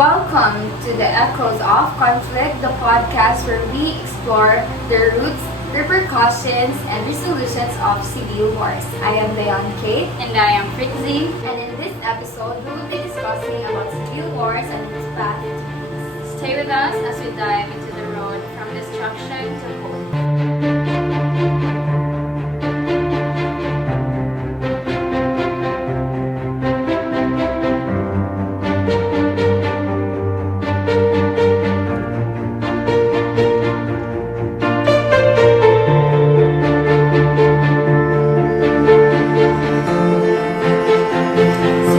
Welcome to the Echoes of Conflict, the podcast where we explore the roots, repercussions, and resolutions of civil wars. I am Dayan Kate. And I am Fritzy. And in this episode, we will be discussing about civil wars and its path to peace. Stay with us as we dive into the road from destruction to hope.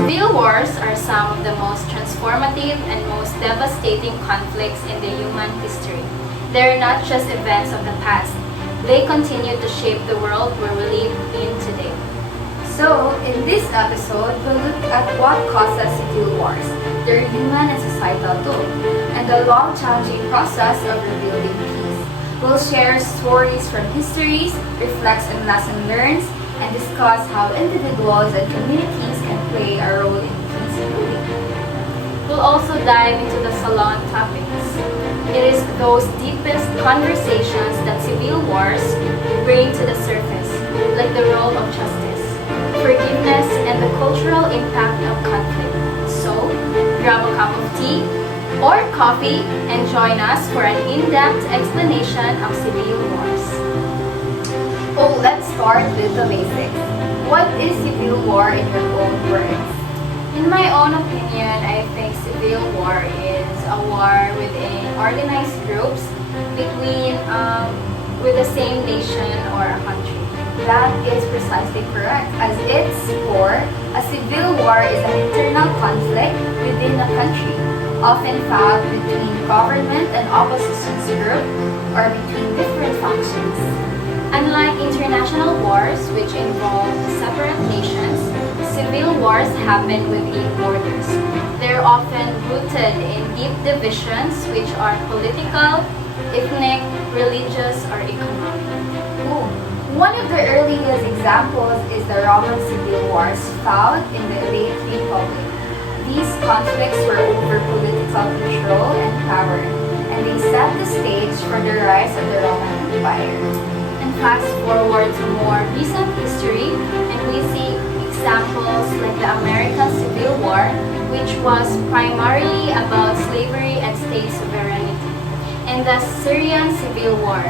Civil wars are some of the most transformative and most devastating conflicts in the human history. They are not just events of the past. They continue to shape the world where we live in today. So, in this episode, we'll look at what causes civil wars, their human and societal toll, and the long, challenging process of rebuilding peace. We'll share stories from histories, reflect on lessons learned, and discuss how individuals and communities can play a role in peace building. We'll also dive into the salon topics. It is those deepest conversations that civil wars bring to the surface, like the role of justice, forgiveness, and the cultural impact of conflict. So, grab a cup of tea or coffee and join us for an in-depth explanation of civil wars. Oh, let's start with the basics. What is civil war in your own words? In my own opinion, I think civil war is a war within organized groups between with the same nation or a country. That is precisely correct. As its core, a civil war is an internal conflict within a country, often found between government and opposition group or between different factions. Unlike international wars, which involve separate nations, civil wars happen within borders. They're often rooted in deep divisions which are political, ethnic, religious, or economic. Ooh. One of the earliest examples is the Roman civil wars found in the late Republic. These conflicts were over political control and power, and they set the stage for the rise of the Roman Empire. Fast forward to more recent history, and we see examples like the American Civil War, which was primarily about slavery and state sovereignty, and the Syrian Civil War,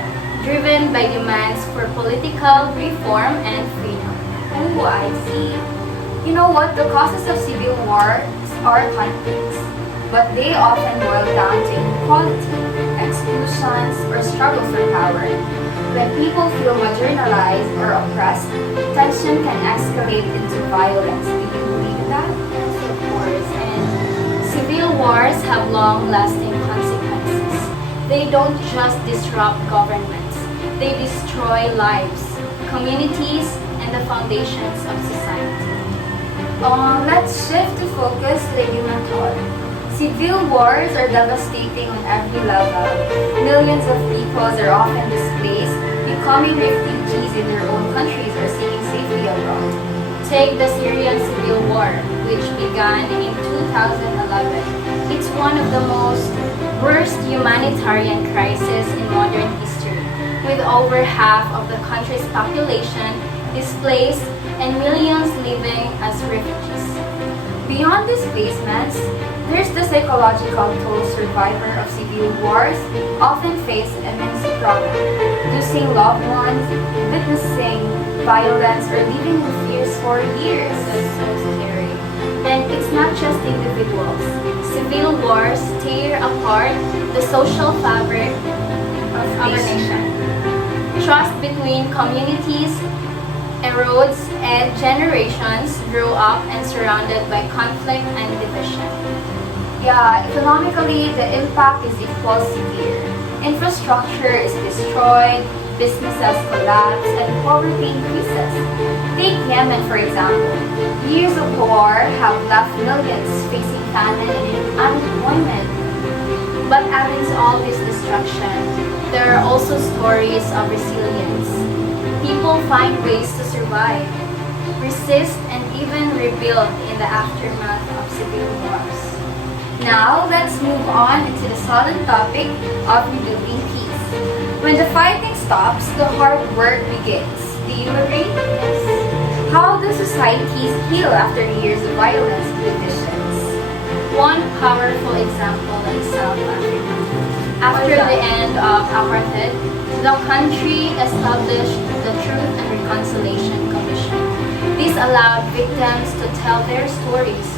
driven by demands for political reform and freedom. Oh, I see. You know what? The causes of civil wars are conflicts, but they often boil down to inequality, exclusions, or struggle for power. When people feel marginalized or oppressed, tension can escalate into violence. Do you believe in that? Yes, of course. And civil wars have long-lasting consequences. They don't just disrupt governments. They destroy lives, communities, and the foundations of society. Let's shift to focus the human toll. Civil wars are devastating on every level. Millions of people are often displaced, becoming refugees in their own countries or seeking safety abroad. Take the Syrian Civil War, which began in 2011. It's one of the most worst humanitarian crises in modern history, with over half of the country's population displaced and millions living as refugees. Beyond displacements, there's the psychological toll survivors of civil wars often face immense trauma, losing loved ones, witnessing violence, or living with fears for years. That's so scary. And it's not just individuals. Civil wars tear apart the social fabric of a nation. Trust between communities erodes, and generations grew up and surrounded by conflict and division. Yeah, economically, the impact is equally severe. Infrastructure is destroyed, businesses collapse, and poverty increases. Take Yemen, for example. Years of war have left millions facing famine and unemployment. But amidst all this destruction, there are also stories of resilience. People find ways to survive, resist, and even rebuild in the aftermath of civil wars. Now, let's move on into the solemn topic of rebuilding peace. When the fighting stops, the hard work begins. Do you agree? Yes. How do societies heal after years of violence and divisions? One powerful example is South Africa. After the end of apartheid, the country established the Truth and Reconciliation Commission. This allowed victims to tell their stories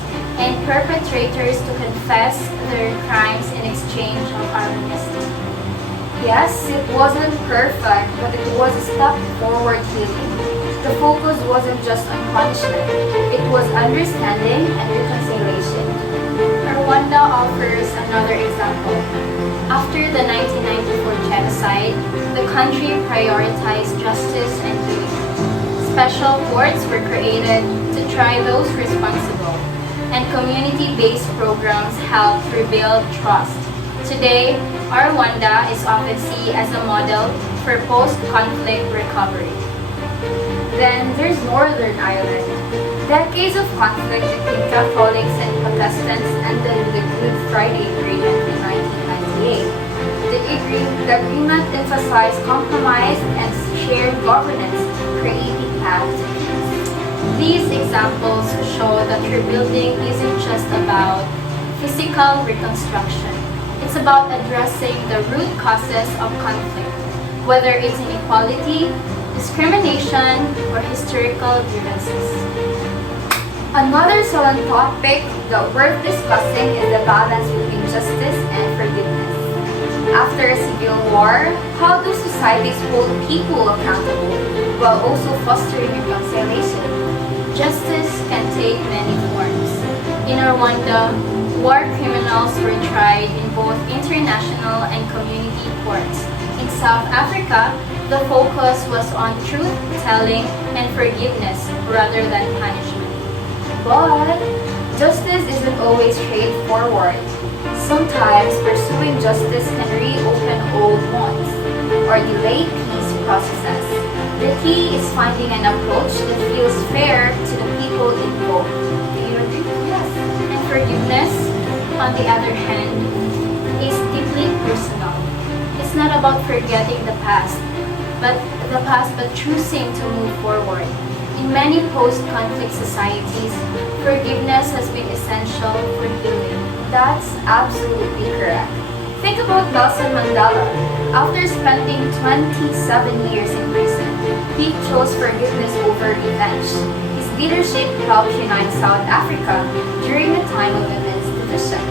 and perpetrators to confess their crimes in exchange of amnesty. Yes, it wasn't perfect, but it was a step forward healing. The focus wasn't just on punishment, it was understanding and reconciliation. Rwanda offers another example. After the 1994 genocide, the country prioritized justice and healing. Special courts were created to try those responsible, and community-based programs helped rebuild trust. Today, Rwanda is often seen as a model for post-conflict recovery. Then there's Northern Ireland. Decades of conflict between Catholics and Protestants ended with the Good Friday Agreement in 1998. The agreement emphasized compromise and shared governance, creating paths to peace. These examples show that rebuilding isn't just about physical reconstruction. It's about addressing the root causes of conflict, whether it's inequality, discrimination, or historical grievances. Another solemn topic that worth discussing is the balance between justice and forgiveness. After a civil war, how do societies hold people accountable while also fostering reconciliation? Justice can take many forms. In Rwanda, war criminals were tried in both international and community courts. In South Africa, the focus was on truth-telling and forgiveness rather than punishment. But justice isn't always straightforward. Sometimes pursuing justice can reopen old wounds or delay peace processes. The key is finding an approach that feels fair to the people involved. Do you agree? Yes. And forgiveness, on the other hand, is deeply personal. It's not about forgetting the past, but choosing to move forward. In many post-conflict societies, forgiveness has been essential for healing. That's absolutely correct. Think about Nelson Mandela. After spending 27 years in prison, he chose forgiveness over revenge. His leadership helped unite South Africa during the time of immense division.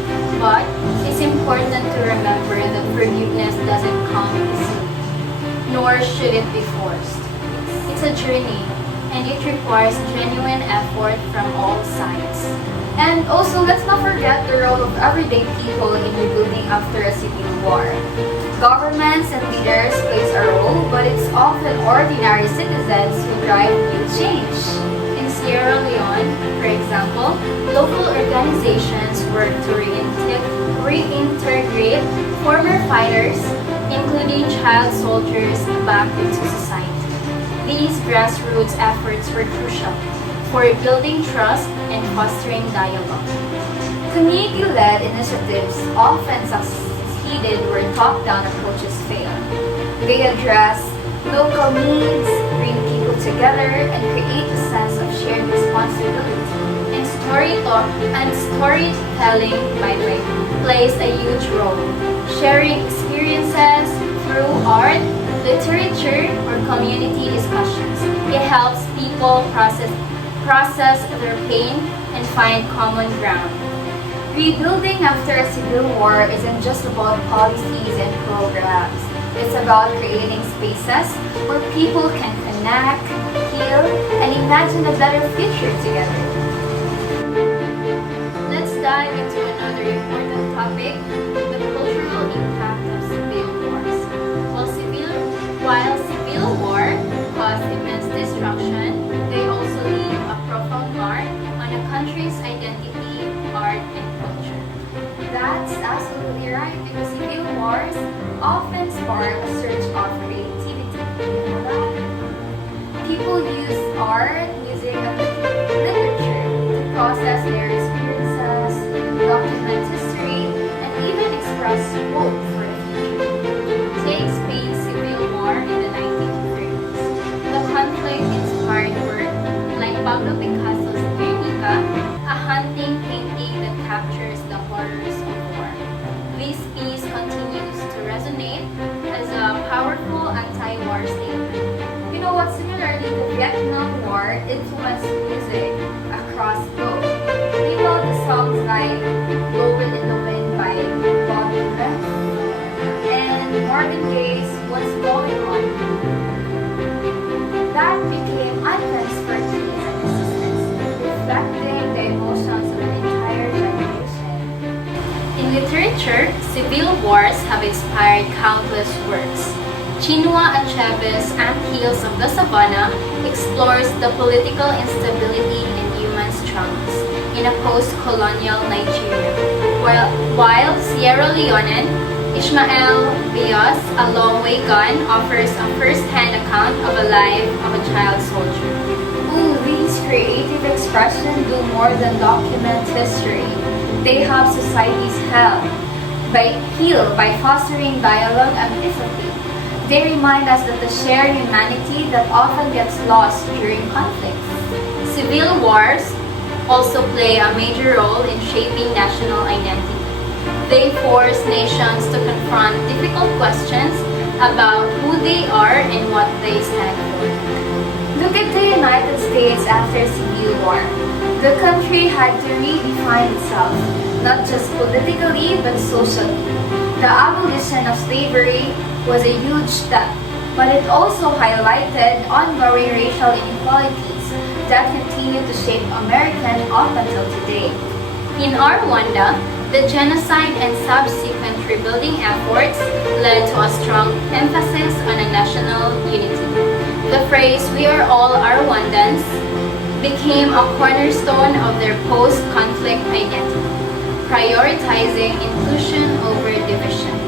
But it's important to remember that forgiveness doesn't come easily, nor should it be forced. It's a journey, and it requires genuine effort from all sides. And also, let's not forget the role of everyday people in rebuilding after a civil war. Governments and leaders plays a role, but it's often ordinary citizens who drive real change. In Sierra Leone, for example, local organizations work to reintegrate former fighters, including child soldiers, back into society. These grassroots efforts were crucial for building trust and fostering dialogue. Community-led initiatives often succeeded where top-down approaches fail. They address local needs, bring people together, and create a sense of shared responsibility. And storytelling, by the way, plays a huge role. Sharing experiences through art, literature, or community discussions. It helps people process their pain and find common ground. Rebuilding after a civil war isn't just about policies and programs. It's about creating spaces where people can connect, heal, and imagine a better future together. Let's dive into another important topic, the cultural impact of civil wars. While civil war caused immense destruction, they also leave a profound mark on a country's identity, art, and culture. That's absolutely right, because civil wars often spark a surge of creativity. People use art, music, and literature to process their experiences, document history, of the castles near Nika, a hunting painting that captures the horrors of war. This piece continues to resonate as a powerful anti-war statement. You know what? Similarly, the Vietnam War influenced music across both. You know the songs like Blowin' in the Wind by Bob Dylan and Marvin Gaye's What's Going On. That became anthems for teens and resistance, reflecting the emotions of an entire generation. In literature, civil wars have inspired countless works. Chinua Achebe's Ant Hills of the Savannah explores the political instability and human struggles in a post-colonial Nigeria, while Sierra Leone, Ishmael Bios, A Long Way Gone offers a first-hand account of a life of a child soldier. Ooh, these creative expressions do more than document history. They help societies heal by fostering dialogue and empathy. They remind us that the shared humanity that often gets lost during conflicts. Civil wars also play a major role in shaping national identity. They force nations to confront difficult questions about who they are and what they stand for. Look at the United States after Civil War. The country had to redefine itself, not just politically but socially. The abolition of slavery was a huge step, but it also highlighted ongoing racial inequalities that continue to shape American up until today. In Rwanda, the genocide and subsequent rebuilding efforts led to a strong emphasis on a national unity. The phrase, "We are all Rwandans," became a cornerstone of their post-conflict identity, prioritizing inclusion over division.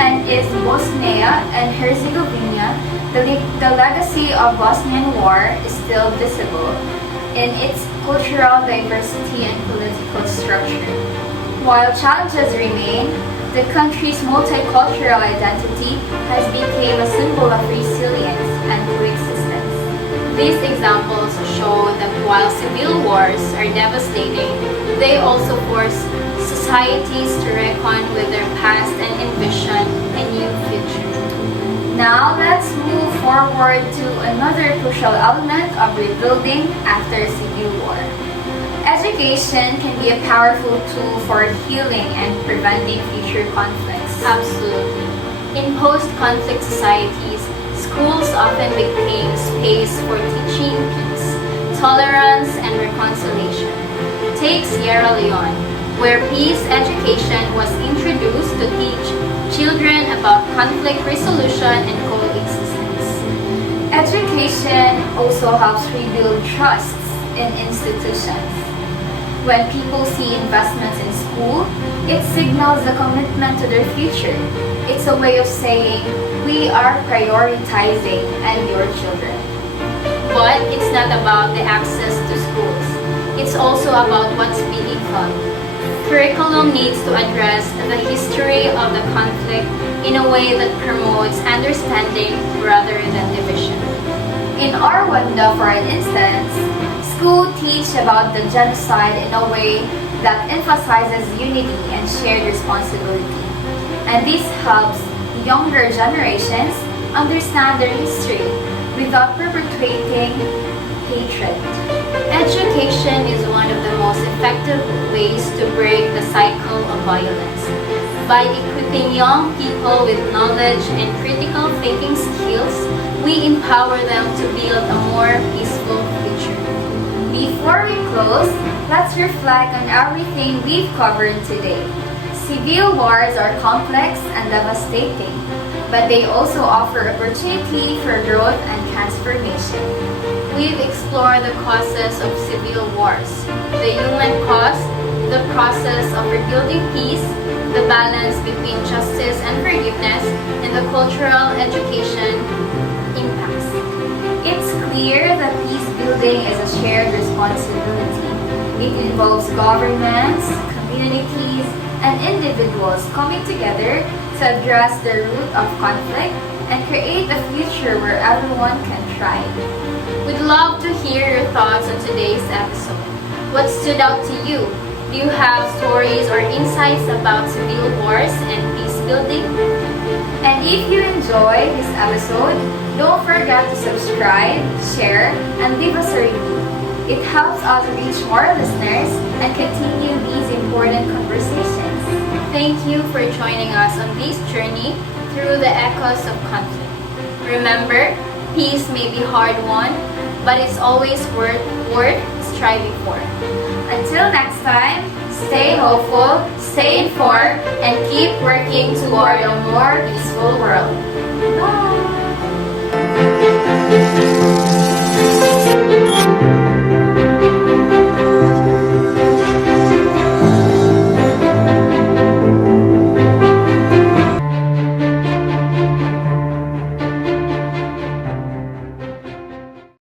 And in Bosnia and Herzegovina, the legacy of Bosnian War is still visible in its cultural diversity and political structure. While challenges remain, the country's multicultural identity has become a symbol of resilience and coexistence. These examples show that while civil wars are devastating, they also force societies to reckon with their past and envision a new future. Now let's move forward to another crucial element of rebuilding after civil war. Education can be a powerful tool for healing and preventing future conflicts. Absolutely. In post-conflict societies, schools often became space for teaching peace, tolerance, and reconciliation. Take Sierra Leone, where peace education was introduced to teach children about conflict resolution and coexistence. Education also helps rebuild trusts in institutions. When people see investments in school, it signals a commitment to their future. It's a way of saying, we are prioritizing and your children. But it's not about the access to schools. It's also about what's being taught. Curriculum needs to address the history of the conflict in a way that promotes understanding rather than division. In Rwanda, for instance, schools teach about the genocide in a way that emphasizes unity and shared responsibility. And this helps younger generations understand their history without perpetuating hatred. Education is one of the most effective ways to break the cycle of violence. By equipping young people with knowledge and critical thinking skills, we empower them to build a more peaceful future. Before we close, let's reflect on everything we've covered today. Civil wars are complex and devastating, but they also offer opportunity for growth and transformation. We've explored the causes of civil wars, the human cost, the process of rebuilding peace, the balance between justice and forgiveness, and the cultural education impacts. It's clear that peace building is a shared responsibility. It involves governments, communities, and individuals coming together to address the root of conflict and create a future where everyone can thrive. We'd love to hear your thoughts on today's episode. What stood out to you? Do you have stories or insights about civil wars and peace building? And if you enjoyed this episode, don't forget to subscribe, share, and leave us a review. It helps us reach more listeners and continue these important conversations. Thank you for joining us on this journey through the echoes of conflict. Remember, peace may be hard-won, but it's always worth striving for. Until next time, stay hopeful, stay informed, and keep working toward a more peaceful world.